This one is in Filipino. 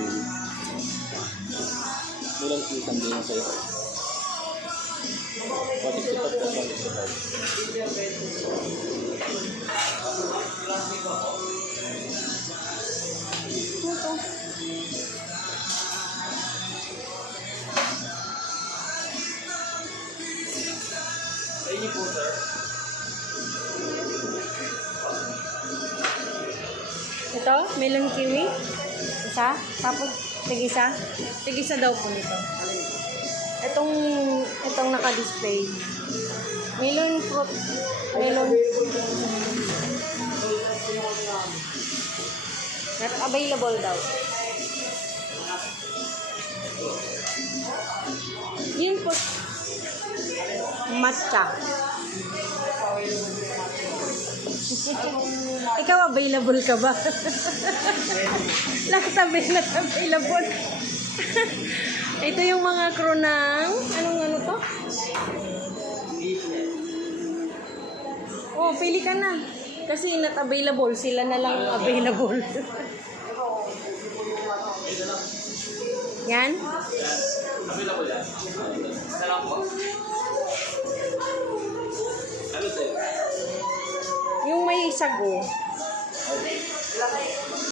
kiwi. Milang kiwi sandi na sa'yo. 165 plus 165. Thank you po, sir. Ito, melon kiwi. Isa. Tapos, tig-isa. Tig-isa daw po nito. Itong naka-display. Melon fruit. Melon. Not available daw. Yun po. Matcha. Ikaw available ka ba? Lahat available. Ito yung mga crew ng ano to? Oh, pili ka na. Kasi not available, sila na lang available. Yan? Available yan. Salam po. Ano sa'yo? Yung may sago. Okay.